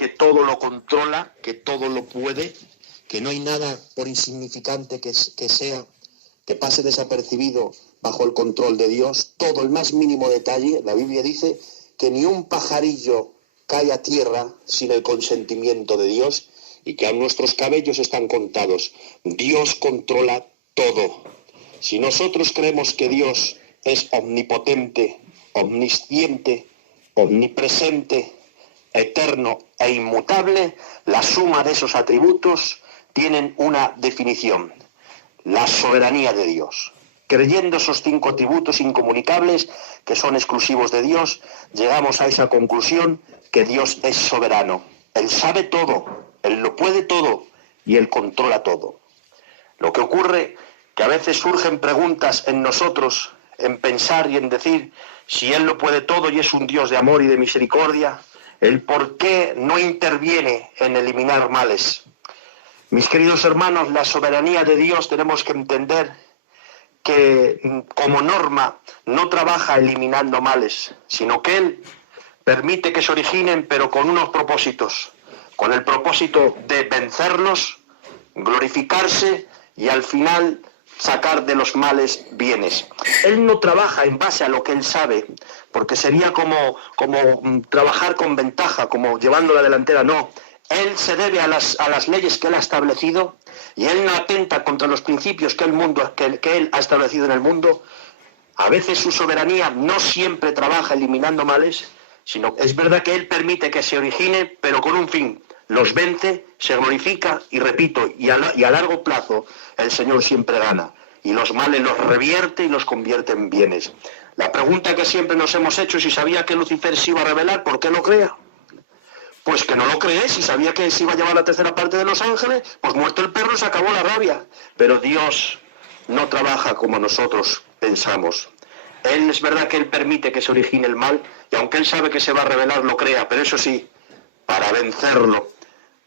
que todo lo controla, que todo lo puede, que no hay nada, por insignificante que sea, que pase desapercibido bajo el control de Dios. Todo, el más mínimo detalle, la Biblia dice que ni un pajarillo cae a tierra sin el consentimiento de Dios y que a nuestros cabellos están contados. Dios controla todo. Si nosotros creemos que Dios es omnipotente, omnisciente, omnipresente, eterno e inmutable, la suma de esos atributos tienen una definición: la soberanía de Dios. Creyendo esos 5 atributos incomunicables que son exclusivos de Dios, llegamos a esa conclusión que Dios es soberano. Él sabe todo, Él lo puede todo y Él controla todo. Lo que ocurre que a veces surgen preguntas en nosotros, en pensar y en decir, si Él lo puede todo y es un Dios de amor y de misericordia, el por qué no interviene en eliminar males. Mis queridos hermanos, la soberanía de Dios tenemos que entender que como norma no trabaja eliminando males, sino que Él permite que se originen, pero con unos propósitos, con el propósito de vencerlos, glorificarse y al final sacar de los males bienes. Él no trabaja en base a lo que Él sabe, porque sería como trabajar con ventaja, como llevando la delantera, no. Él se debe a las leyes que Él ha establecido y Él no atenta contra los principios que Él ha establecido en el mundo. A veces su soberanía no siempre trabaja eliminando males, sino es verdad que Él permite que se origine, pero con un fin. Los vence, se glorifica y repito, y a largo plazo el Señor siempre gana. Y los males los revierte y los convierte en bienes. La pregunta que siempre nos hemos hecho es si sabía que Lucifer se iba a rebelar, ¿por qué no crea? Pues que no lo cree. Si sabía que se iba a llevar la tercera parte de los ángeles, pues muerto el perro se acabó la rabia. Pero Dios no trabaja como nosotros pensamos. Él es verdad que Él permite que se origine el mal, y aunque Él sabe que se va a rebelar, lo crea, pero eso sí, para vencerlo.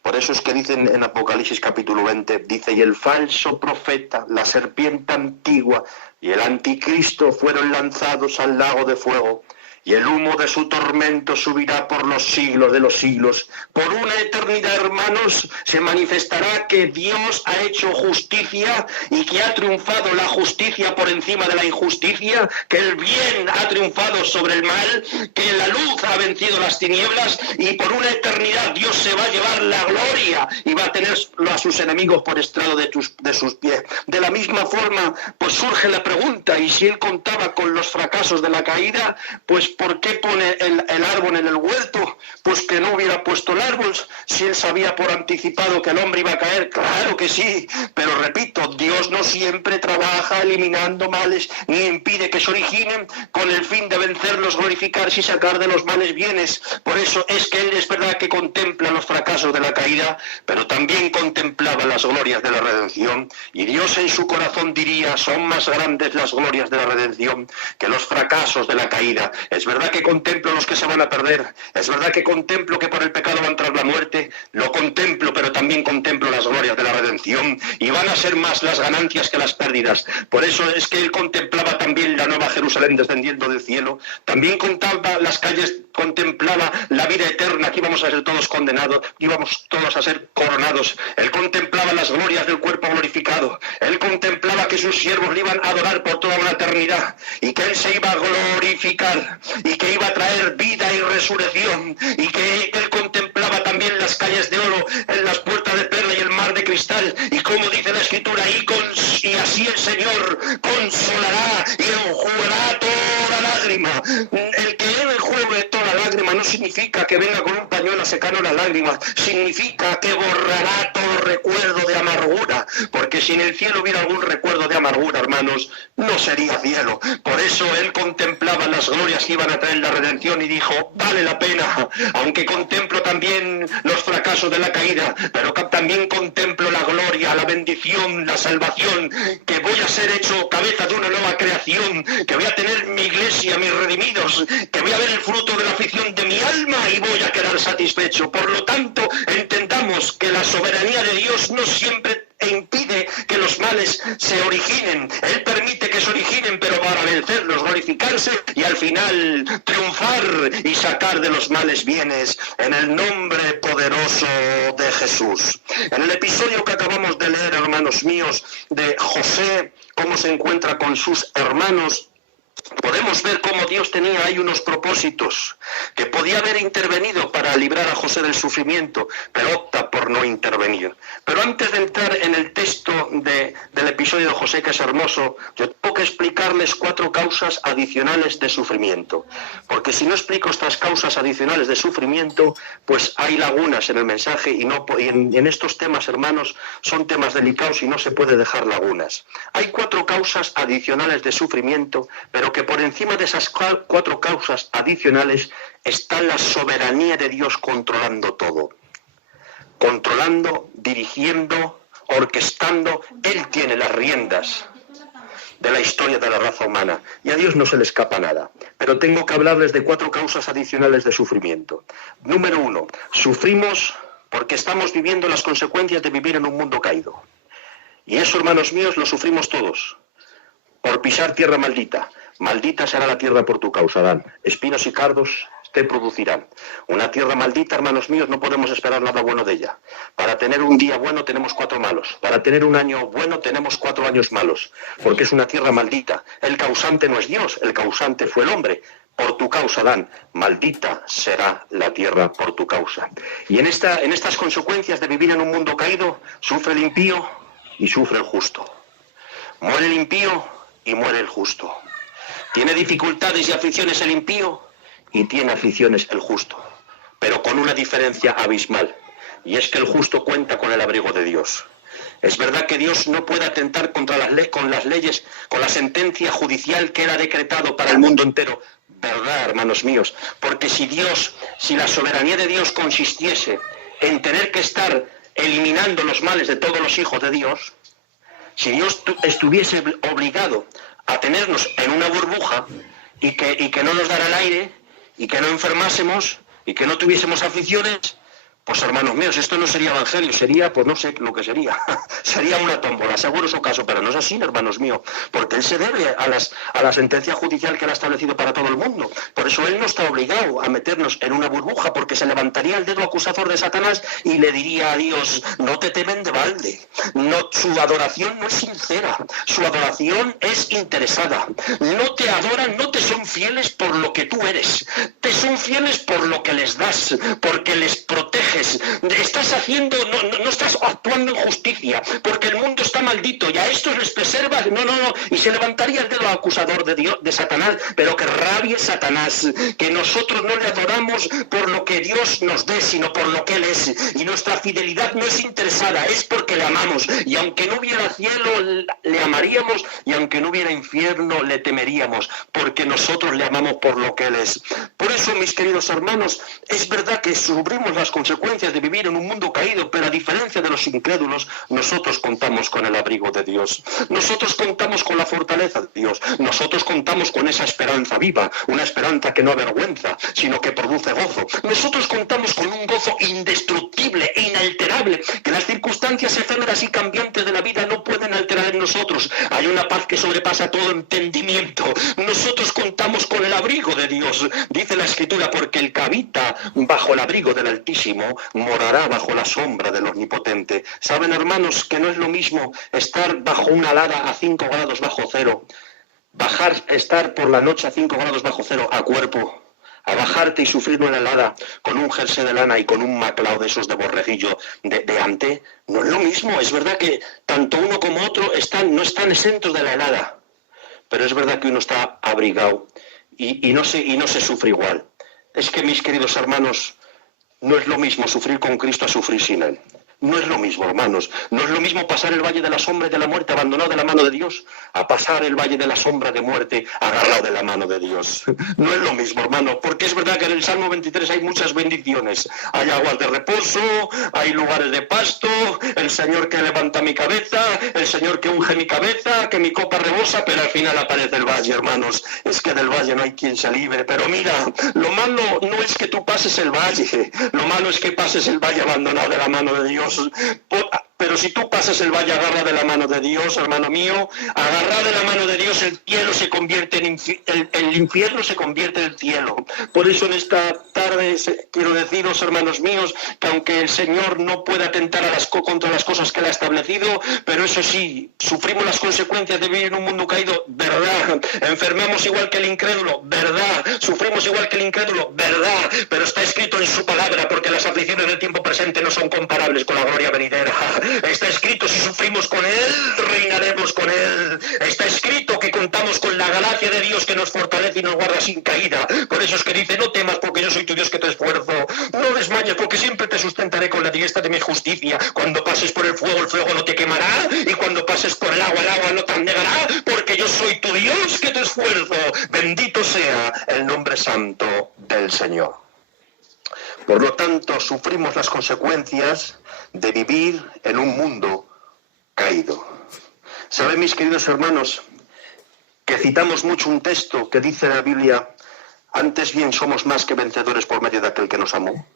Por eso es que dicen en Apocalipsis capítulo 20, dice, y el falso profeta, la serpiente antigua y el anticristo fueron lanzados al lago de fuego, y el humo de su tormento subirá por los siglos de los siglos. Por una eternidad, hermanos, se manifestará que Dios ha hecho justicia y que ha triunfado la justicia por encima de la injusticia, que el bien ha triunfado sobre el mal, que la luz ha vencido las tinieblas, y por una eternidad Dios se va a llevar la gloria y va a tener a sus enemigos por estrado de sus pies. De la misma forma, pues surge la pregunta, y si Él contaba con los fracasos de la caída, pues ¿por qué pone el árbol en el huerto? Pues que no hubiera puesto el árbol si Él sabía por anticipado que el hombre iba a caer. Claro que sí, pero repito, Dios no siempre trabaja eliminando males ni impide que se originen con el fin de vencerlos, glorificarse y sacar de los males bienes. Por eso es que Él es verdad que contempla los fracasos de la caída, pero también contemplaba las glorias de la redención, y Dios en su corazón diría, son más grandes las glorias de la redención que los fracasos de la caída. Es verdad que contemplo los que se van a perder, es verdad que contemplo que por el pecado va a entrar la muerte, lo contemplo, pero también contemplo las glorias de la redención, y van a ser más las ganancias que las pérdidas. Por eso es que Él contemplaba también la nueva Jerusalén descendiendo del cielo, también contemplaba las calles, contemplaba la vida eterna, que íbamos a ser todos condenados, íbamos todos a ser coronados. Él contemplaba las glorias del cuerpo glorificado, Él contemplaba que sus siervos le iban a adorar por toda una eternidad, y que Él se iba a glorificar, y que iba a traer vida y resurrección, y que Él contemplaba también las calles de oro, en las puertas de perla y el mar de cristal, y como dice la Escritura, y así el Señor consolará y enjugará toda lágrima. El que Él enjugue toda lágrima no significa que venga con un pañuelo a secarnos las lágrimas, significa que borrará todo recuerdo de amargura, porque si en el cielo hubiera algún recuerdo de amargura, hermanos, no sería cielo. Por eso Él contemplaba las glorias que iban a traer la redención y dijo, vale la pena, aunque contemplo también los fracasos de la caída, pero también contemplo la gloria, la bendición, la salvación, que voy a ser hecho cabeza de una nueva creación, que voy a tener mi iglesia, mis redimidos, que voy a ver el fruto de la aflicción de mi alma y voy a quedar satisfecho. Por lo tanto, entendamos que la soberanía de Dios no siempre impide que los males se originen. Él permite que se originen, pero para vencerlos, glorificarse y al final triunfar y sacar de los males bienes. En el nombre poderoso poderoso de Jesús. En el episodio que acabamos de leer, hermanos míos, de José, cómo se encuentra con sus hermanos, podemos ver cómo Dios tenía ahí unos propósitos, que podía haber intervenido para librar a José del sufrimiento, pero opta por no intervenir. Pero antes de entrar en el texto del episodio de José, que es hermoso, yo tengo que explicarles 4 causas adicionales de sufrimiento, porque si no explico estas causas adicionales de sufrimiento, pues hay lagunas en el mensaje y en estos temas, hermanos, son temas delicados y no se puede dejar lagunas. Hay 4 causas adicionales de sufrimiento, pero que por encima de esas 4 causas adicionales está la soberanía de Dios controlando todo. Controlando, dirigiendo, orquestando. Él tiene las riendas de la historia de la raza humana y a Dios no se le escapa nada. Pero tengo que hablarles de 4 causas adicionales de sufrimiento. Número 1, sufrimos porque estamos viviendo las consecuencias de vivir en un mundo caído. Y eso, hermanos míos, lo sufrimos todos. Por pisar tierra maldita. Maldita será la tierra por tu causa, Adán. Espinos y cardos te producirán. Una tierra maldita, hermanos míos, no podemos esperar nada bueno de ella. Para tener un día bueno tenemos 4 malos. Para tener un año bueno tenemos 4 años malos. Porque es una tierra maldita. El causante no es Dios, el causante fue el hombre. Por tu causa, Adán, maldita será la tierra por tu causa. Y en estas consecuencias de vivir en un mundo caído, sufre el impío y sufre el justo. Muere el impío y muere el justo. Tiene dificultades y aflicciones el impío y tiene aflicciones el justo, pero con una diferencia abismal, y es que el justo cuenta con el abrigo de Dios. Es verdad que Dios no puede atentar contra con las leyes, con la sentencia judicial que Él ha decretado para el mundo entero. ¿Verdad, hermanos míos? Porque si la soberanía de Dios consistiese en tener que estar eliminando los males de todos los hijos de Dios, si Dios estuviese obligado a tenernos en una burbuja y que no nos dara el aire y que no enfermásemos y que no tuviésemos aflicciones, pues hermanos míos, esto no sería evangelio, sería, pues no sé lo que sería, sería una tómbola, seguro es caso, pero no es así, hermanos míos, porque Él se debe a la sentencia judicial que Él ha establecido para todo el mundo. Por eso Él no está obligado a meternos en una burbuja, porque se levantaría el dedo acusador de Satanás y le diría a Dios, no te temen de balde. No, su adoración no es sincera, su adoración es interesada. No te adoran, no te son fieles por lo que tú eres, te son fieles por lo que les das, porque les proteges. Estás haciendo, no estás actuando en justicia, porque el mundo está maldito y a estos les preservas, no, y se levantaría el dedo acusador de Dios, de Satanás, pero que rabie Satanás, que nosotros no le adoramos por lo que Dios nos dé, sino por lo que Él es, y nuestra fidelidad no es interesada, es porque le amamos, y aunque no hubiera cielo, le amaríamos, y aunque no hubiera infierno, le temeríamos, porque nosotros le amamos por lo que Él es. Por eso, mis queridos hermanos, es verdad que sufrimos las consecuencias de vivir en un mundo caído, pero a diferencia de los incrédulos, nosotros contamos con el abrigo de Dios. Nosotros contamos con la fortaleza de Dios. Nosotros contamos con esa esperanza viva, una esperanza que no avergüenza, sino que produce gozo. Nosotros contamos con un gozo indestructible e inalterable, que las circunstancias efímeras y cambiantes de la vida no pueden alterar en nosotros. Hay una paz que sobrepasa todo entendimiento. Nosotros contamos con el abrigo de Dios. Dice la Escritura, porque el que habita bajo el abrigo del Altísimo morará bajo la sombra del Omnipotente. Saben, hermanos, que no es lo mismo estar bajo una helada a 5 grados bajo cero, estar por la noche a 5 grados bajo cero a cuerpo, a bajarte y sufrir una helada con un jersey de lana y con un maclao de esos de borreguillo de ante. No es lo mismo. Es verdad que tanto uno como otro no están exentos de la helada, pero es verdad que uno está abrigado y no se sufre igual. Es que, mis queridos hermanos, no es lo mismo sufrir con Cristo a sufrir sin Él. No es lo mismo, hermanos. No es lo mismo pasar el valle de la sombra y de la muerte abandonado de la mano de Dios, a pasar el valle de la sombra de muerte agarrado de la mano de Dios. No es lo mismo, hermano, porque es verdad que en el Salmo 23 hay muchas bendiciones. Hay aguas de reposo, hay lugares de pasto, el Señor que levanta mi cabeza, el Señor que unge mi cabeza, que mi copa rebosa, pero al final aparece el valle, hermanos. Es que del valle no hay quien se libre. Pero mira, lo malo no es que tú pases el valle, lo malo es que pases el valle abandonado de la mano de Dios. Pero si tú pasas el valle, agarra de la mano de Dios, hermano mío, agarra de la mano de Dios, el cielo se convierte en el infierno se convierte en el cielo. Por eso en esta tarde quiero deciros, hermanos míos, que aunque el Señor no pueda atentar contra las cosas que Él ha establecido, pero eso sí, sufrimos las consecuencias de vivir en un mundo caído, verdad. Enfermamos igual que el incrédulo, verdad. Sufrimos igual que el incrédulo, verdad. Pero está escrito en su palabra, porque las aflicciones del tiempo presente no son comparables con la gloria venidera. Está escrito, si sufrimos con Él, reinaremos con Él. Está escrito que contamos con la gracia de Dios que nos fortalece y nos guarda sin caída. Por eso es que dice, no temas porque yo soy tu Dios que te esfuerzo. No desmayes porque siempre te sustentaré con la diestra de mi justicia. Cuando pases por el fuego no te quemará. Y cuando pases por el agua no te anegará. Porque yo soy tu Dios que te esfuerzo. Bendito sea el nombre santo del Señor. Por lo tanto, sufrimos las consecuencias de vivir en un mundo caído. ¿Saben, mis queridos hermanos, que citamos mucho un texto que dice la Biblia, antes bien somos más que vencedores por medio de aquel que nos amó?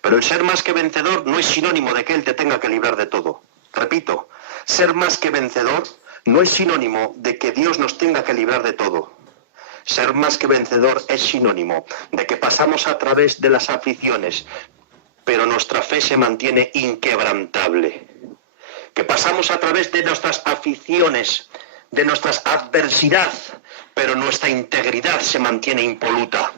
Pero el ser más que vencedor no es sinónimo de que Él te tenga que librar de todo. Repito, ser más que vencedor no es sinónimo de que Dios nos tenga que librar de todo. Ser más que vencedor es sinónimo de que pasamos a través de las aflicciones, pero nuestra fe se mantiene inquebrantable. Que pasamos a través de nuestras aficiones, de nuestras adversidad, pero nuestra integridad se mantiene impoluta.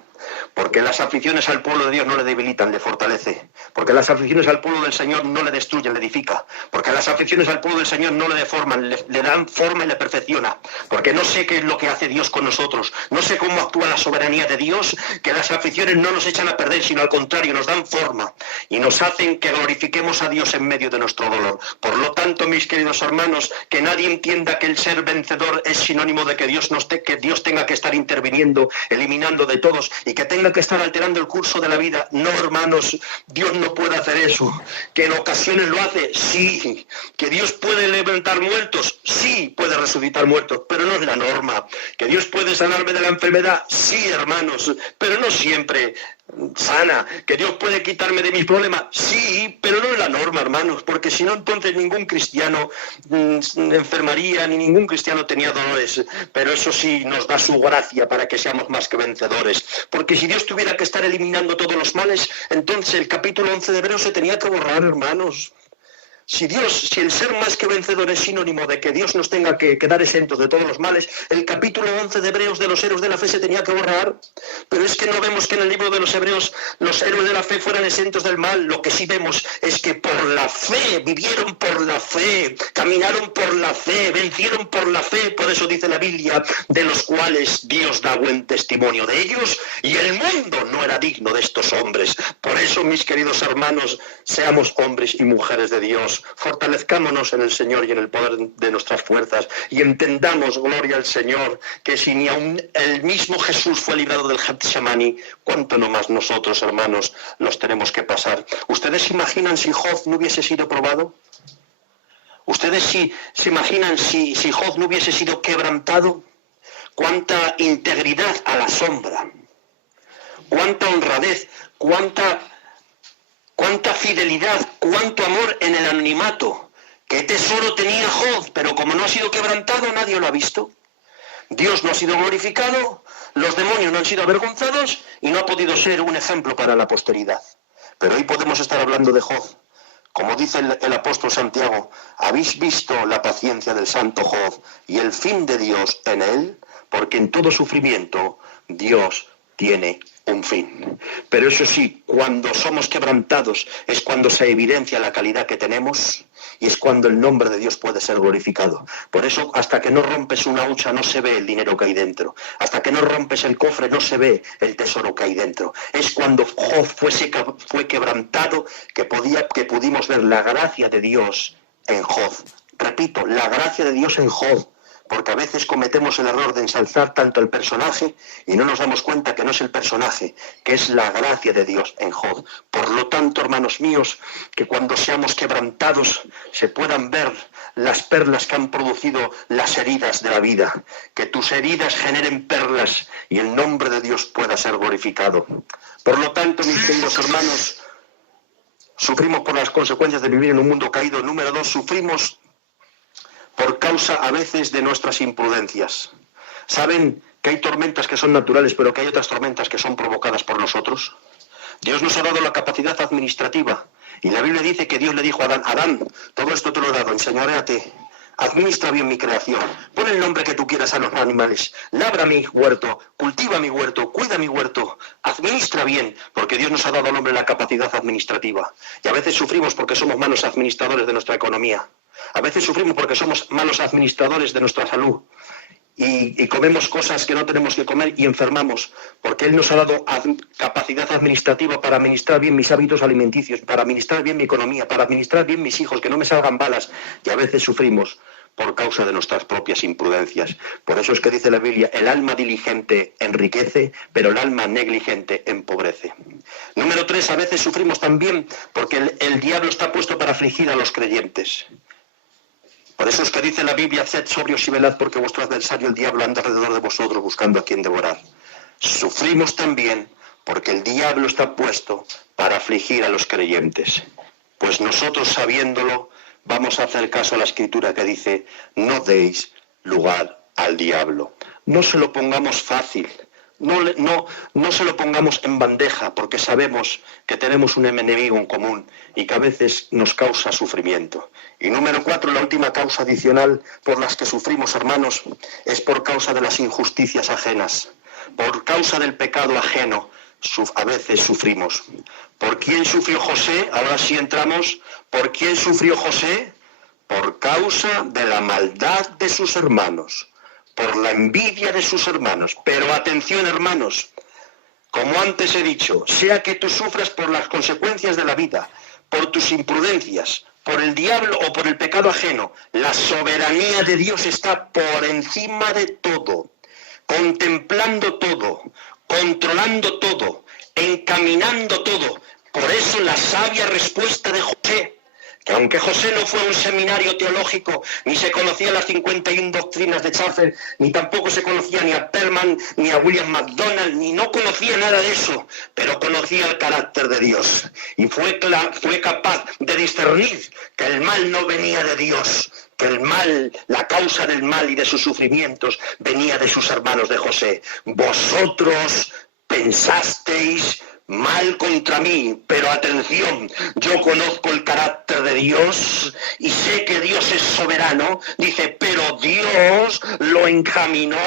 Porque las aflicciones al pueblo de Dios no le debilitan, le fortalece. Porque las aflicciones al pueblo del Señor no le destruyen, le edifica. Porque las aflicciones al pueblo del Señor no le deforman, le dan forma y le perfecciona. Porque no sé qué es lo que hace Dios con nosotros. No sé cómo actúa la soberanía de Dios, que las aflicciones no nos echan a perder, sino al contrario, nos dan forma. Y nos hacen que glorifiquemos a Dios en medio de nuestro dolor. Por lo tanto, mis queridos hermanos, que nadie entienda que el ser vencedor es sinónimo de que Dios tenga que estar interviniendo, eliminando de todos, y que tenga que estar alterando el curso de la vida. No, hermanos, Dios no puede hacer eso. Que en ocasiones lo hace, sí. Que Dios puede levantar muertos, sí, puede resucitar muertos, pero no es la norma. Que Dios puede sanarme de la enfermedad, sí, hermanos, pero no siempre sana. Que Dios puede quitarme de mis problemas, sí, pero no es la norma, hermanos, porque si no, entonces ningún cristiano enfermaría, ni ningún cristiano tenía dolores. Pero eso sí nos da su gracia para que seamos más que vencedores. Porque si Dios tuviera que estar eliminando todos los males, entonces el capítulo 11 de Hebreos se tenía que borrar, hermanos. Si el ser más que vencedor es sinónimo de que Dios nos tenga que quedar exentos de todos los males, el capítulo 11 de Hebreos de los héroes de la fe se tenía que borrar. Pero es que no vemos que en el libro de los Hebreos los héroes de la fe fueran exentos del mal. Lo que sí vemos es que por la fe, vivieron por la fe, caminaron por la fe, vencieron por la fe. Por eso dice la Biblia, de los cuales Dios da buen testimonio de ellos, y el mundo no era digno de estos hombres. Por eso, mis queridos hermanos, seamos hombres y mujeres de Dios. Fortalezcámonos en el Señor y en el poder de nuestras fuerzas, y entendamos, gloria al Señor, que si ni aun el mismo Jesús fue librado del Getsemaní, cuánto no más nosotros, hermanos, los tenemos que pasar. ¿Ustedes se imaginan si Job no hubiese sido probado? ¿Ustedes se imaginan si Job no hubiese sido quebrantado? Cuánta integridad a la sombra, cuánta honradez, cuánta fidelidad, cuánto amor en el anonimato. Qué tesoro tenía Job, pero como no ha sido quebrantado, nadie lo ha visto. Dios no ha sido glorificado, los demonios no han sido avergonzados y no ha podido ser un ejemplo para la posteridad. Pero hoy podemos estar hablando de Job. Como dice el apóstol Santiago, habéis visto la paciencia del santo Job y el fin de Dios en él, porque en todo sufrimiento Dios tiene un fin. Pero eso sí, cuando somos quebrantados es cuando se evidencia la calidad que tenemos y es cuando el nombre de Dios puede ser glorificado. Por eso, hasta que no rompes una hucha no se ve el dinero que hay dentro. Hasta que no rompes el cofre no se ve el tesoro que hay dentro. Es cuando Job fue quebrantado que pudimos ver la gracia de Dios en Job. Repito, la gracia de Dios en Job. Porque a veces cometemos el error de ensalzar tanto el personaje y no nos damos cuenta que no es el personaje, que es la gracia de Dios en Job. Por lo tanto, hermanos míos, que cuando seamos quebrantados se puedan ver las perlas que han producido las heridas de la vida. Que tus heridas generen perlas y el nombre de Dios pueda ser glorificado. Por lo tanto, mis queridos hermanos, sufrimos por las consecuencias de vivir en un mundo caído. Número 2, sufrimos por causa a veces de nuestras imprudencias. ¿Saben que hay tormentas que son naturales, pero que hay otras tormentas que son provocadas por nosotros? Dios nos ha dado la capacidad administrativa. Y la Biblia dice que Dios le dijo a Adán, Adán, todo esto te lo he dado, enseñoréate, administra bien mi creación, pon el nombre que tú quieras a los animales, labra mi huerto, cultiva mi huerto, cuida mi huerto, administra bien, porque Dios nos ha dado al hombre la capacidad administrativa. Y a veces sufrimos porque somos malos administradores de nuestra economía. A veces sufrimos porque somos malos administradores de nuestra salud. Y comemos cosas que no tenemos que comer y enfermamos, porque Él nos ha dado capacidad administrativa para administrar bien mis hábitos alimenticios, para administrar bien mi economía, para administrar bien mis hijos, que no me salgan balas, y a veces sufrimos por causa de nuestras propias imprudencias. Por eso es que dice la Biblia, el alma diligente enriquece, pero el alma negligente empobrece. Número 3, a veces sufrimos también porque el diablo está puesto para afligir a los creyentes. Por eso es que dice la Biblia, sed sobrios y velad, porque vuestro adversario el diablo anda alrededor de vosotros buscando a quien devorar. Sufrimos también porque el diablo está puesto para afligir a los creyentes. Pues nosotros, sabiéndolo, vamos a hacer caso a la Escritura que dice, no deis lugar al diablo. No se lo pongamos fácil. No se lo pongamos en bandeja, porque sabemos que tenemos un enemigo en común y que a veces nos causa sufrimiento. Y número 4, la última causa adicional por las que sufrimos, hermanos, es por causa de las injusticias ajenas. Por causa del pecado ajeno, a veces sufrimos. ¿Por quién sufrió José? Ahora sí entramos. ¿Por quién sufrió José? Por causa de la maldad de sus hermanos. Por la envidia de sus hermanos. Pero atención, hermanos, como antes he dicho, sea que tú sufras por las consecuencias de la vida, por tus imprudencias, por el diablo o por el pecado ajeno, la soberanía de Dios está por encima de todo, contemplando todo, controlando todo, encaminando todo. Por eso la sabia respuesta de José, que aunque José no fue a un seminario teológico, ni se conocía las 51 doctrinas de Schaffer, ni tampoco se conocía ni a Perlman, ni a William MacDonald, ni no conocía nada de eso, pero conocía el carácter de Dios. Y fue capaz de discernir que el mal no venía de Dios, que el mal, la causa del mal y de sus sufrimientos venía de sus hermanos de José. Vosotros pensasteis mal contra mí, pero atención, yo conozco el carácter de Dios y sé que Dios es soberano. Dice, pero Dios lo encaminó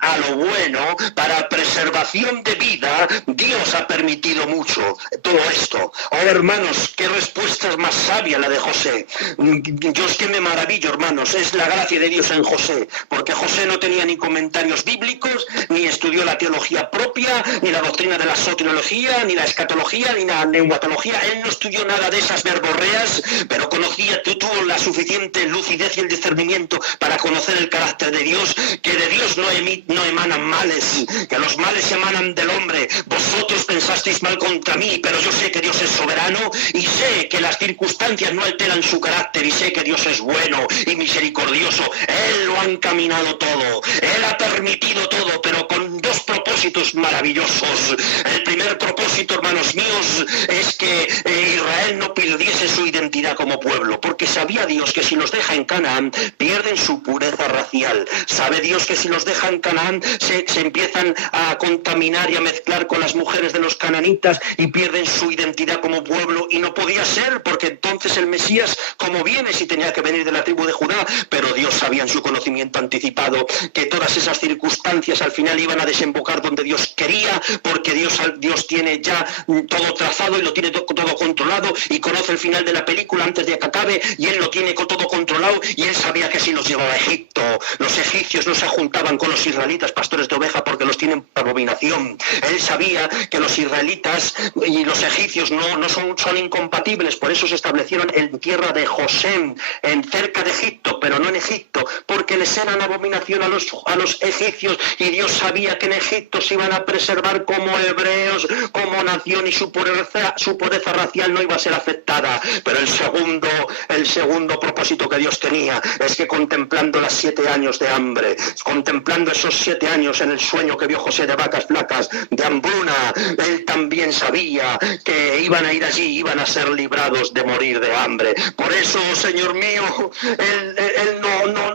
a lo bueno para preservación de vida. Dios ha permitido mucho todo esto. Ahora, hermanos, qué respuesta es más sabia la de José. Yo es que me maravillo, hermanos, es la gracia de Dios en José, porque José no tenía ni comentarios bíblicos, ni estudió la teología propia, ni la doctrina de la soteriología, ni la escatología, ni la neumatología. Él no estudió nada de esas verborreas, pero tuvo la suficiente lucidez y el discernimiento para conocer el carácter de Dios, que de Dios no emanan males, que los males emanan del hombre. Vosotros pensasteis mal contra mí, pero yo sé que Dios es soberano y sé que las circunstancias no alteran su carácter y sé que Dios es bueno y misericordioso. Él lo ha encaminado todo, Él ha permitido todo, pero con dos propósitos maravillosos. El primer propósito, hermanos míos, es que Israel no perdiese su identidad como pueblo, porque sabía Dios que si los deja en Canaán pierden su pureza racial. Sabe Dios que si los deja en Canaán se empiezan a contaminar y a mezclar con las mujeres de los cananitas y pierden su identidad como pueblo, y no podía ser, porque entonces el Mesías, como viene, si tenía que venir de la tribu de Judá, pero Dios sabía en su conocimiento anticipado que todas esas circunstancias al final iban a desembocar donde Dios quería, porque Dios tiene ya todo trazado y lo tiene todo controlado y conoce el final de la película antes de que acabe, y Él lo tiene todo controlado, y Él sabía que si los llevaba a Egipto, los egipcios no se juntaban con los israelitas, pastores de oveja, porque los tienen por abominación. Él sabía que los israelitas y los egipcios no son incompatibles, por eso se establecieron en tierra de Josén, en cerca de Egipto, pero no en Egipto, porque les eran abominación a los egipcios, y Dios sabía que en Egipto se iban a preservar como hebreos, como nación, y su pureza racial no iba a ser afectada. Pero el segundo propósito que Dios tenía es que contemplando las 7 años de hambre, contemplando esos 7 años en el sueño que vio José de vacas flacas, de hambruna, él también sabía que iban a ir allí, iban a ser librados de morir de hambre. Por eso, Señor mío, él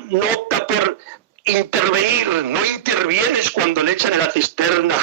no opta por intervenir, no intervienes cuando le echan en la cisterna.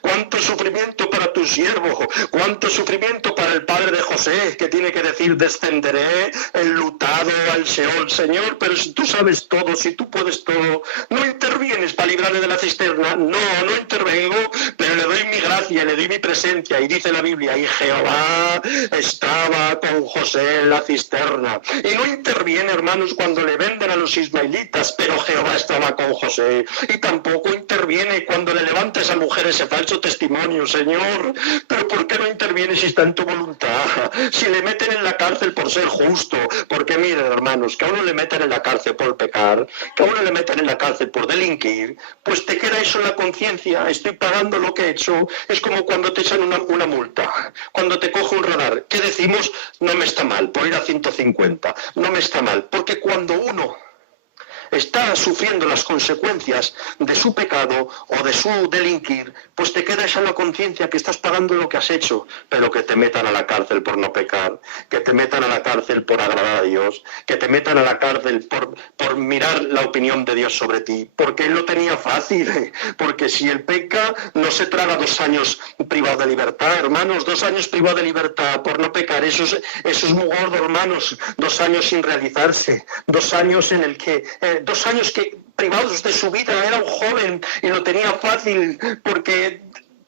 Cuánto sufrimiento para tu siervo, cuánto sufrimiento para el padre de José, que tiene que decir: descenderé enlutado al Seol. Señor, pero si tú sabes todo, si tú puedes todo, no intervienes para librarle de la cisterna. No intervengo, pero le doy mi gracia, le doy mi presencia. Y dice la Biblia: y Jehová estaba con José en la cisterna. Y no interviene, hermanos, cuando le venden a los ismaelitas, pero Jehová estaba con José. Y tampoco interviene cuando le levanta a esa mujer ese falso testimonio. Señor, pero ¿por qué no interviene si está en tu voluntad? Si le meten en la cárcel por ser justo, porque miren, hermanos, que a uno le meten en la cárcel por pecar, que a uno le meten en la cárcel por delinquir, pues te queda eso en la conciencia: estoy pagando lo que he hecho. Es como cuando te echan una multa, cuando te coge un radar. ¿Qué decimos? No me está mal por ir a 150, no me está mal, porque cuando uno está sufriendo las consecuencias de su pecado o de su delinquir, pues te queda esa la conciencia que estás pagando lo que has hecho. Pero que te metan a la cárcel por no pecar, que te metan a la cárcel por agradar a Dios, que te metan a la cárcel por mirar la opinión de Dios sobre ti, porque Él lo tenía fácil, porque si Él peca no se traga 2 años privado de libertad, hermanos. 2 años privado de libertad por no pecar, eso es muy gordo, hermanos. 2 años sin realizarse, 2 años en el que 2 años que privados de su vida. Era un joven y lo tenía fácil porque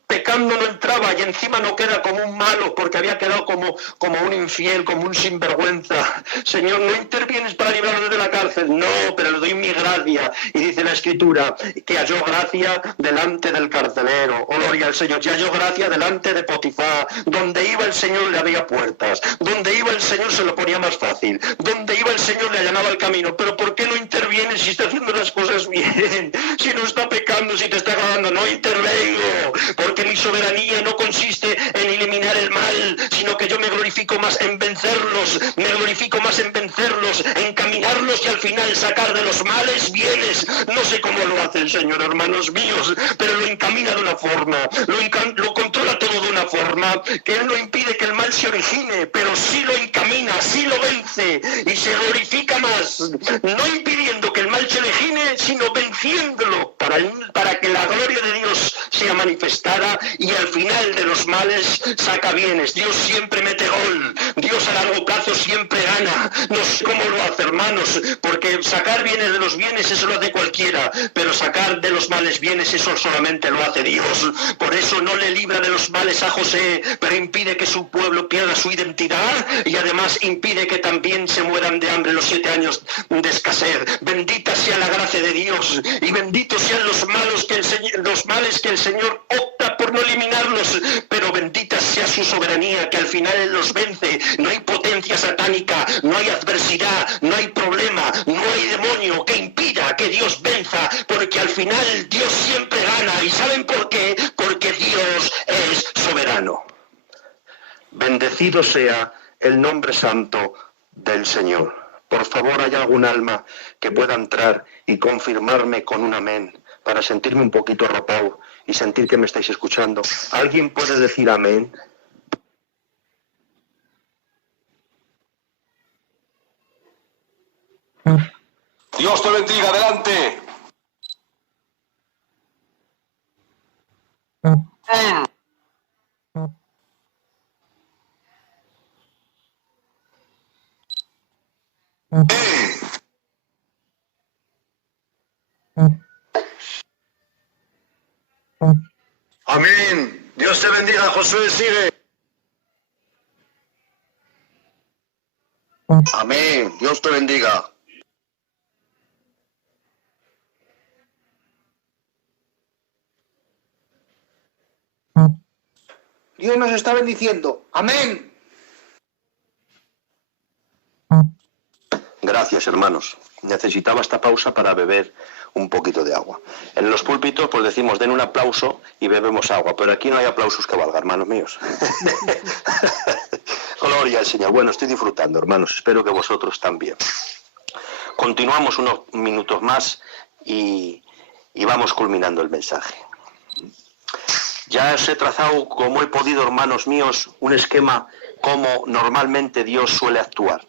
pecando no entraba, y encima no queda como un malo porque había quedado como un infiel, como un sinvergüenza. Señor, no intervienes para librarlo de la cárcel. No, pero le doy mi gracia. Y dice la Escritura que halló gracia delante del carcelero. Oh, gloria al Señor. Y halló gracia delante de Potifar. Donde iba el Señor le abría puertas, donde iba el Señor se lo ponía más fácil, donde iba el Señor le allanaba el camino. Pero ¿por qué no intervienes si está haciendo las cosas bien? Si no está pecando, si te está agradando. No intervengo, porque mi soberanía no consiste en eliminar el mal, sino que yo me glorifico más en vencerlos, encaminarlos y al final sacar de los males bienes. No sé cómo lo hace el Señor, hermanos míos, pero lo encamina de una forma, lo controla todo de una forma que Él no impide que el mal se origine, pero sí lo encamina, sí lo vence y se glorifica más, no impidiendo que el mal se origine, sino venciéndolo para que la gloria de Dios sea manifestada, y al final de los males saca bienes. Dios siempre mete gol, Dios a largo plazo siempre gana. No sé cómo lo hace, hermanos, porque sacar bienes de los bienes eso lo hace cualquiera, pero sacar de los males bienes eso solamente lo hace Dios. Por eso no le libra de los males a José, pero impide que su pueblo pierda su identidad, y además impide que también se mueran de hambre los 7 años de escasez. Bendita sea la gracia de Dios, y benditos sean los males que el Señor opta por no eliminarlos, pero bendita sea su soberanía, que al final Él los vence. No hay potencia satánica, no hay adversidad, no hay problema, no hay demonio que impida que Dios venza, porque al final Dios siempre gana. ¿Y saben por qué? Porque Dios es soberano. Bendecido sea el nombre santo del Señor. Por favor, ¿hay algún alma que pueda entrar y confirmarme con un amén para sentirme un poquito arropado y sentir que me estáis escuchando? ¿Alguien puede decir amén? Dios te bendiga, adelante. Amén. Dios te bendiga, Josué, sigue. Amén. Dios te bendiga. Dios nos está bendiciendo. Amén. Gracias, hermanos. Necesitaba esta pausa para beber un poquito de agua. En los púlpitos pues decimos den un aplauso y bebemos agua, pero aquí no hay aplausos que valga, hermanos míos. Gloria al Señor. Bueno, estoy disfrutando, hermanos. Espero que vosotros también. Continuamos unos minutos más y vamos culminando el mensaje. Ya os he trazado, como he podido, hermanos míos, un esquema como normalmente Dios suele actuar.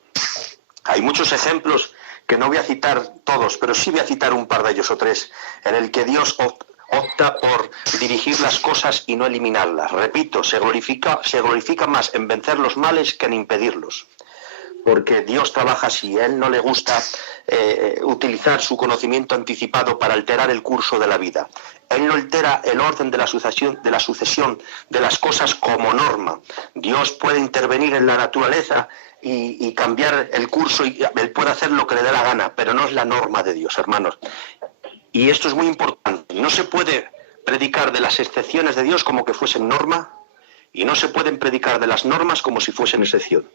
Hay muchos ejemplos que no voy a citar todos, pero sí voy a citar un par de ellos o tres, en el que Dios opta por dirigir las cosas y no eliminarlas. Repito, se glorifica más en vencer los males que en impedirlos. Porque Dios trabaja así, a Él no le gusta utilizar su conocimiento anticipado para alterar el curso de la vida. Él no altera el orden de la sucesión de las cosas como norma. Dios puede intervenir en la naturaleza y cambiar el curso, y Él puede hacer lo que le dé la gana, pero no es la norma de Dios, hermanos. Y esto es muy importante. No se puede predicar de las excepciones de Dios como que fuesen norma, y no se pueden predicar de las normas como si fuesen excepción.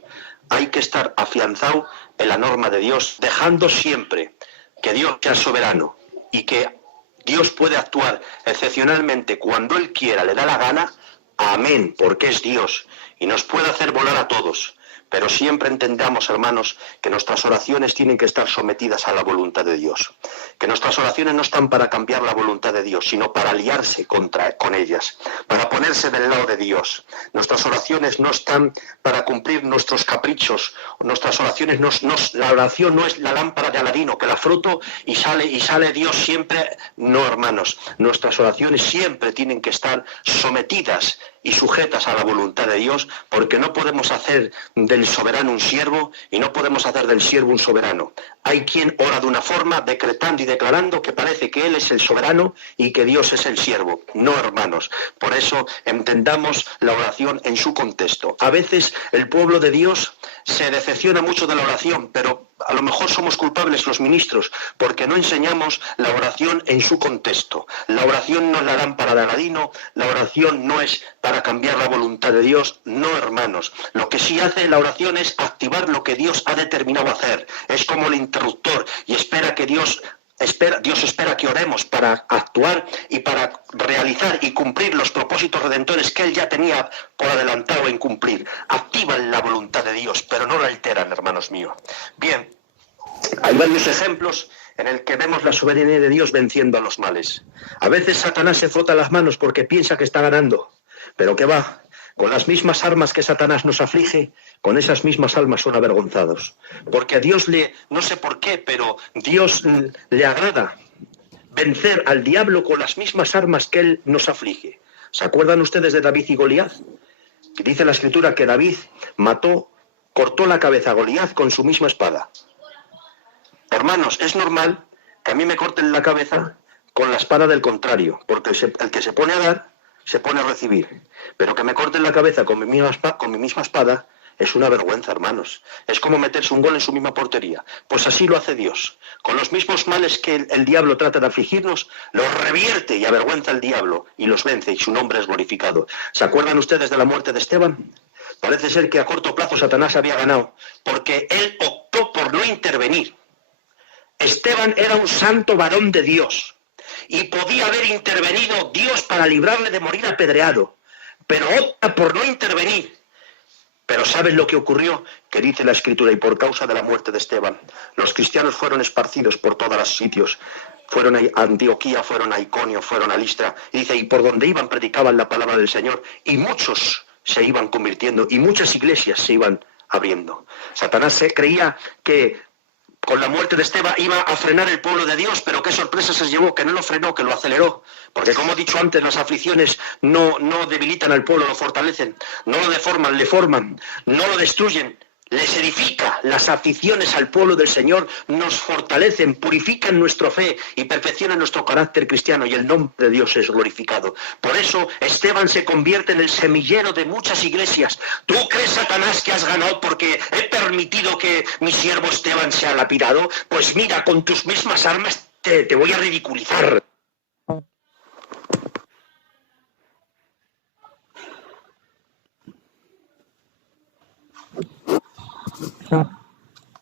Hay que estar afianzado en la norma de Dios, dejando siempre que Dios sea soberano y que Dios puede actuar excepcionalmente cuando Él quiera, le da la gana. Amén, porque es Dios y nos puede hacer volar a todos. Pero siempre entendamos, hermanos, que nuestras oraciones tienen que estar sometidas a la voluntad de Dios. Que nuestras oraciones no están para cambiar la voluntad de Dios, sino para aliarse con ellas, para ponerse del lado de Dios. Nuestras oraciones no están para cumplir nuestros caprichos. Nuestras oraciones la oración no es la lámpara de Aladino, que la froto y sale Dios siempre. No, hermanos, nuestras oraciones siempre tienen que estar sometidas y sujetas a la voluntad de Dios, porque no podemos hacer del soberano un siervo y no podemos hacer del siervo un soberano. Hay quien ora de una forma, decretando y declarando que parece que Él es el soberano y que Dios es el siervo. No, hermanos. Por eso entendamos la oración en su contexto. A veces el pueblo de Dios se decepciona mucho de la oración, pero a lo mejor somos culpables los ministros, porque no enseñamos la oración en su contexto. La oración no es la lámpara de Aladino, la oración no es para cambiar la voluntad de Dios. No, hermanos. Lo que sí hace la oración es activar lo que Dios ha determinado hacer. Es como el interruptor y Dios espera que oremos para actuar y para realizar y cumplir los propósitos redentores que Él ya tenía por adelantado en cumplir. Activan la voluntad de Dios, pero no la alteran, hermanos míos. Bien, hay varios ejemplos en el que vemos la soberanía de Dios venciendo a los males. A veces Satanás se frota las manos porque piensa que está ganando, pero que va. Con las mismas armas que Satanás nos aflige, con esas mismas armas son avergonzados. Porque a Dios no sé por qué, pero Dios le agrada vencer al diablo con las mismas armas que Él nos aflige. ¿Se acuerdan ustedes de David y Goliat? Dice la Escritura que David cortó la cabeza a Goliat con su misma espada. Hermanos, es normal que a mí me corten la cabeza con la espada del contrario, porque el que se pone a dar, se pone a recibir. Pero que me corten la cabeza con mi misma espada es una vergüenza, hermanos. Es como meterse un gol en su misma portería. Pues así lo hace Dios. Con los mismos males que el diablo trata de afligirnos, los revierte y avergüenza al diablo y los vence y su nombre es glorificado. ¿Se acuerdan ustedes de la muerte de Esteban? Parece ser que a corto plazo Satanás había ganado, porque él optó por no intervenir. Esteban era un santo varón de Dios. Y podía haber intervenido Dios para librarle de morir apedreado, pero opta por no intervenir. Pero ¿saben lo que ocurrió? Que dice la Escritura, y por causa de la muerte de Esteban, los cristianos fueron esparcidos por todos los sitios. Fueron a Antioquía, fueron a Iconio, fueron a Listra. Y dice, y por donde iban predicaban la palabra del Señor, y muchos se iban convirtiendo, y muchas iglesias se iban abriendo. Satanás creía que con la muerte de Esteban iba a frenar el pueblo de Dios, pero qué sorpresa se llevó, que no lo frenó, que lo aceleró. Porque como he dicho antes, las aflicciones no debilitan al pueblo, lo fortalecen, no lo deforman, le forman, no lo destruyen, les edifica. Las aflicciones al pueblo del Señor nos fortalecen, purifican nuestra fe y perfeccionan nuestro carácter cristiano, y el nombre de Dios es glorificado. Por eso Esteban se convierte en el semillero de muchas iglesias. ¿Tú crees, Satanás, que has ganado porque he permitido que mi siervo Esteban sea lapidado? Pues mira, con tus mismas armas te voy a ridiculizar.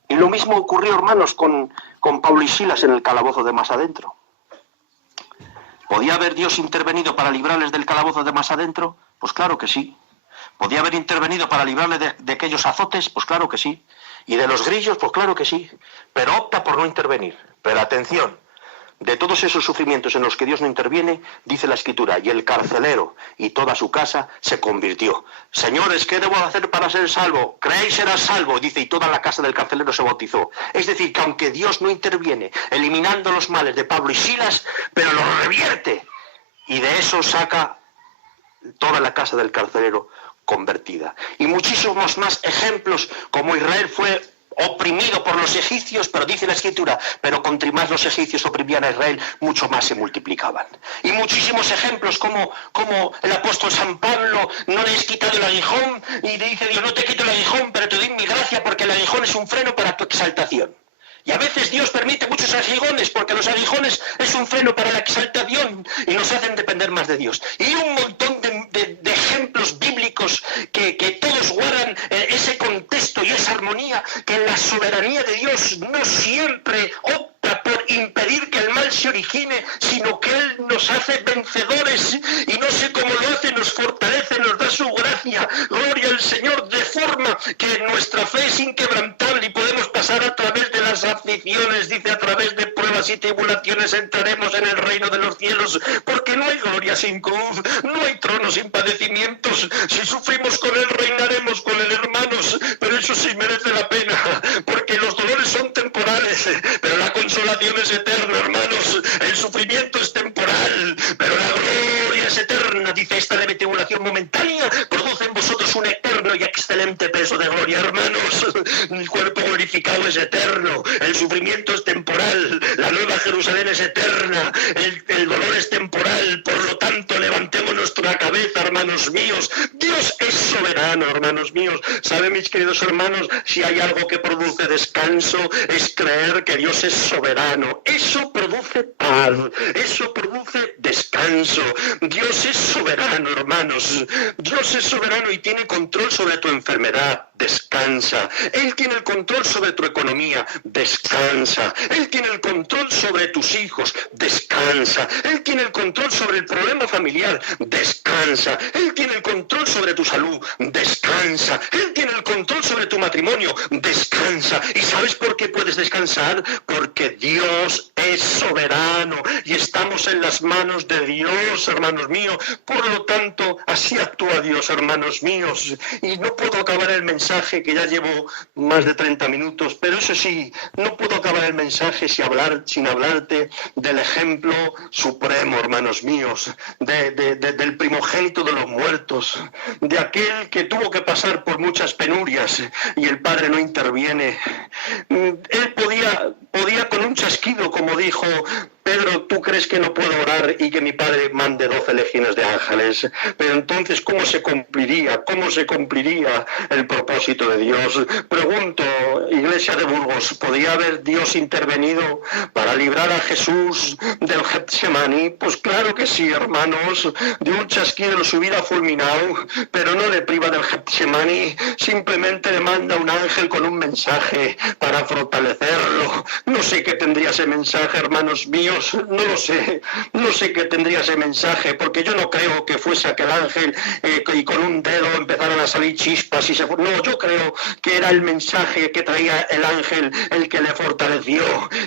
Y lo mismo ocurrió, hermanos, con Pablo y Silas en el calabozo de más adentro. ¿Podía haber Dios intervenido para librarles del calabozo de más adentro? Pues claro que sí. ¿Podía haber intervenido para librarle de aquellos azotes? Pues claro que sí. ¿Y de los grillos? Pues claro que sí. Pero opta por no intervenir. Pero atención, de todos esos sufrimientos en los que Dios no interviene, dice la Escritura, y el carcelero y toda su casa se convirtió. Señores, ¿qué debo hacer para ser salvo? ¿Creéis será salvo? Dice, y toda la casa del carcelero se bautizó. Es decir, que aunque Dios no interviene, eliminando los males de Pablo y Silas, pero los revierte. Y de eso saca toda la casa del carcelero convertida. Y muchísimos más ejemplos, como Israel fue oprimido por los egipcios, pero dice la Escritura, pero contra más los egipcios oprimían a Israel, mucho más se multiplicaban. Y muchísimos ejemplos como el apóstol San Pablo, no le has quitado el aguijón, y le dice Dios, no te quito el aguijón, pero te doy mi gracia, porque el aguijón es un freno para tu exaltación. Y a veces Dios permite muchos aguijones, porque los aguijones es un freno para la exaltación y nos hacen depender más de Dios. Y un montón de ejemplos bíblicos que todos guardan ese contexto y esa armonía, que la soberanía de Dios no siempre opta por impedir que el mal se origine, sino que Él nos hace vencedores y no sé cómo lo hace, nos fortalece, nos da su gracia. Gloria al Señor, de forma que nuestra fe es inquebrantable y podemos pasar a través de las aflicciones, dice, a través de pruebas y tribulaciones entraremos en el reino de los cielos, porque no hay gloria sin cruz, no hay trono sin padecimientos. Si sufrimos con Él, reinaremos con Él, hermanos, pero eso sí merece la pena, porque los dolores son temporales, pero la consolación es eterna, hermanos. El sufrimiento es temporal, pero la gloria es eterna. Dice, esta leve tribulación momentánea produce en vosotros un eterno y excelente peso de gloria, hermanos. El cuerpo glorificado es eterno, el sufrimiento es temporal, la nueva Jerusalén es eterna, el dolor es temporal. Por lo tanto, levantemos nuestra cabeza, hermanos míos. Dios es soberano, hermanos míos. ¿Saben, mis queridos hermanos? Si hay algo que produce descanso, es creer que Dios es soberano. Eso produce paz, eso produce descanso. Dios es soberano, hermanos. Dios es soberano y tiene control sobre tu enfermedad. Descansa. Él tiene el control sobre tu economía. Descansa. Él tiene el control sobre tus hijos. Descansa. Él tiene el control sobre el problema familiar. Descansa. Él tiene el control sobre tu salud. Descansa. Él tiene el control sobre tu matrimonio. Descansa. ¿Y sabes por qué puedes descansar? Porque Dios es soberano y estamos en las manos de Dios, hermanos míos. Por lo tanto, así actúa Dios, hermanos míos. Y no puedo acabar el mensaje, que ya llevo más de 30 minutos, pero eso sí, no puedo acabar el mensaje sin hablarte del ejemplo supremo, hermanos míos, del primogénito de los muertos, de aquel que tuvo que pasar por muchas penurias y el Padre no interviene. Él podía con un chasquido, como dijo Pedro, ¿tú crees que no puedo orar y que mi Padre mande 12 legiones de ángeles? Pero entonces, ¿cómo se cumpliría el propósito de Dios? Pregunto, Iglesia de Burgos, ¿podía haber Dios intervenido para librar a Jesús del Getsemaní? Pues claro que sí, hermanos. De un chasquido los hubiera fulminado, pero no le priva del Getsemaní. Simplemente le manda un ángel con un mensaje para fortalecerlo. No sé qué tendría ese mensaje, hermanos míos. No lo sé qué tendría ese mensaje, porque yo no creo que fuese aquel ángel y con un dedo empezaran a salir chispas y no, yo creo que era el mensaje que traía el ángel el que le fortaleció,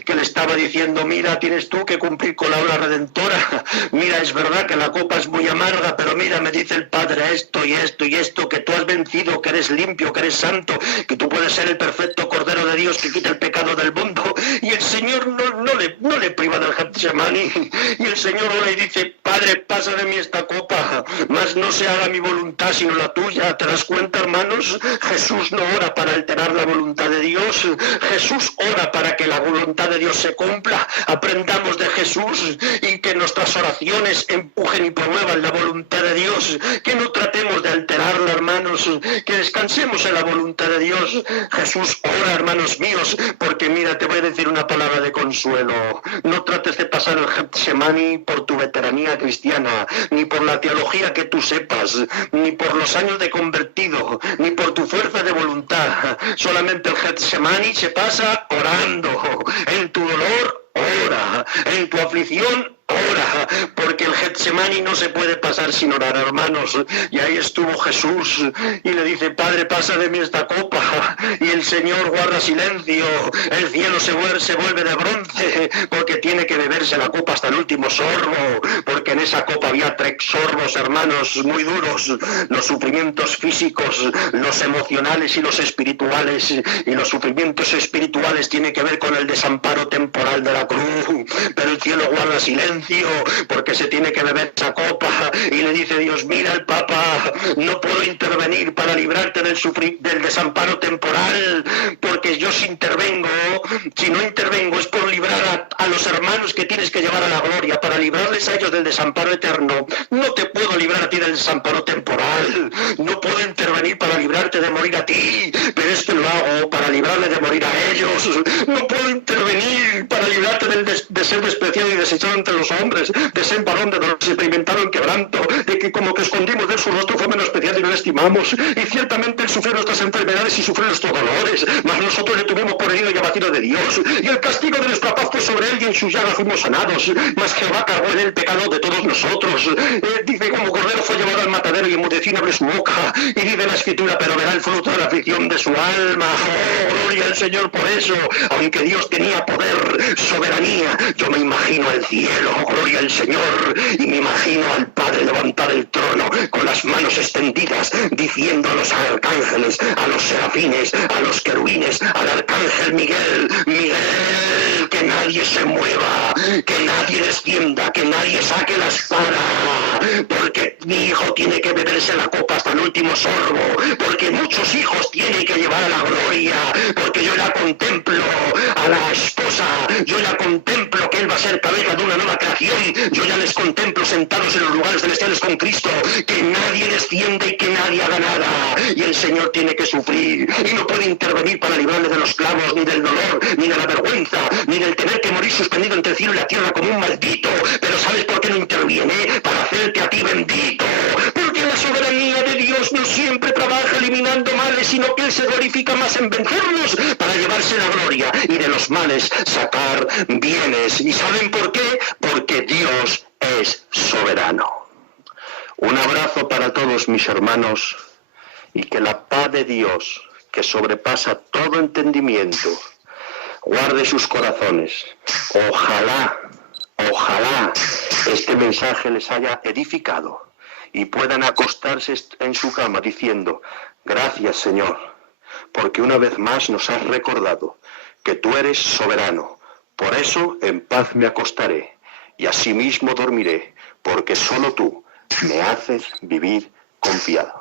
que le estaba diciendo, mira, tienes tú que cumplir con la obra redentora, mira, es verdad que la copa es muy amarga, pero mira, me dice el Padre esto y esto y esto, que tú has vencido, que eres limpio, que eres santo, que tú puedes ser el perfecto Cordero de Dios que quita el pecado del mundo. Y el Señor no le priva del Getsemaní, y el Señor ora y dice, Padre, pasa de mí esta copa, mas no se haga mi voluntad sino la tuya. ¿Te das cuenta, hermanos? Jesús no ora para alterar la voluntad de Dios, Jesús ora para que la voluntad de Dios se cumpla. Aprendamos de Jesús y que nuestras oraciones empujen y promuevan la voluntad de Dios, que no tratemos de alterarla, hermanos, que descansemos en la voluntad de Dios. Jesús ora, hermanos míos, porque mira, te voy a decir una palabra de consuelo. No trates de pasar el Getsemaní por tu veteranía cristiana, ni por la teología que tú sepas, ni por los años de convertido, ni por tu fuerza de voluntad. Solamente el Getsemaní se pasa orando. En tu dolor, ora. En tu aflicción, Ora, porque el Getsemaní no se puede pasar sin orar, hermanos. Y ahí estuvo Jesús y le dice: Padre, pasa de mí esta copa. Y el Señor guarda silencio. El cielo se vuelve de bronce porque tiene que beberse la copa hasta el último sorbo. Porque en esa copa había 3 sorbos, hermanos, muy duros. Los sufrimientos físicos, los emocionales y los espirituales. Y los sufrimientos espirituales tienen que ver con el desamparo temporal de la cruz. Pero el cielo guarda silencio porque se tiene que beber esa copa. Y le dice Dios: mira, el Papa, no puedo intervenir para librarte del desamparo temporal, porque yo si no intervengo es por librar a los hermanos que tienes que llevar a la gloria, para librarles a ellos del desamparo eterno. No te puedo librar a ti del desamparo temporal, no puedo intervenir para librarte de morir a ti, pero es que lo hago para librarle de morir a ellos. No puedo intervenir para librarte de ser despreciado y desechado entre los hombres, de ser varón de dolores experimentado en quebranto, de que como que escondimos de su rostro fue menos especial y no le estimamos. Y ciertamente él sufrió nuestras enfermedades y sufrió nuestros dolores, mas nosotros le tuvimos por herido y abatido de Dios. Y el castigo de nuestra paz fue sobre él y en su llaga fuimos sanados. Mas Jehová cargó en él el pecado de todos nosotros. Dice: como cordero fue llevado al matadero y enmudeció y no abrió su boca. Y dice la Escritura: pero verá el fruto de la aflicción de su alma. Oh, gloria al Señor por eso. Aunque Dios tenía poder, soberanía, yo me imagino al cielo, gloria al Señor, y me imagino al Padre levantar el trono con las manos extendidas, diciendo a los arcángeles, a los serafines, a los querubines, al arcángel Miguel: Miguel, que nadie se mueva, que nadie descienda, que nadie saque la espada, porque mi hijo tiene que beberse la copa hasta el último sorbo, porque muchos hijos tienen que llevar a la gloria, porque yo ya contemplo a la esposa, yo ya contemplo que él va a ser cabeza de una nueva creación, yo ya les contemplo sentados en los lugares celestiales con Cristo, que nadie desciende y que nadie haga nada, y el Señor tiene que sufrir, y no puede intervenir para librarle de los clavos, ni del dolor, ni de la vergüenza, ni del tener que morir suspendido entre el cielo y la tierra como un maldito. Pero ¿sabes por qué no interviene? Para hacerte a ti bendito, porque la soberanía de Dios no siempre trabaja eliminando males, sino que Él se glorifica más en vencerlos para llevarse la gloria y de los males sacar bienes. ¿Y saben por qué? Porque Dios es soberano. Un abrazo para todos mis hermanos, y que la paz de Dios, que sobrepasa todo entendimiento, guarde sus corazones. Ojalá este mensaje les haya edificado y puedan acostarse en su cama diciendo: gracias, Señor, porque una vez más nos has recordado que tú eres soberano. Por eso en paz me acostaré y asimismo dormiré, porque solo tú me haces vivir confiado.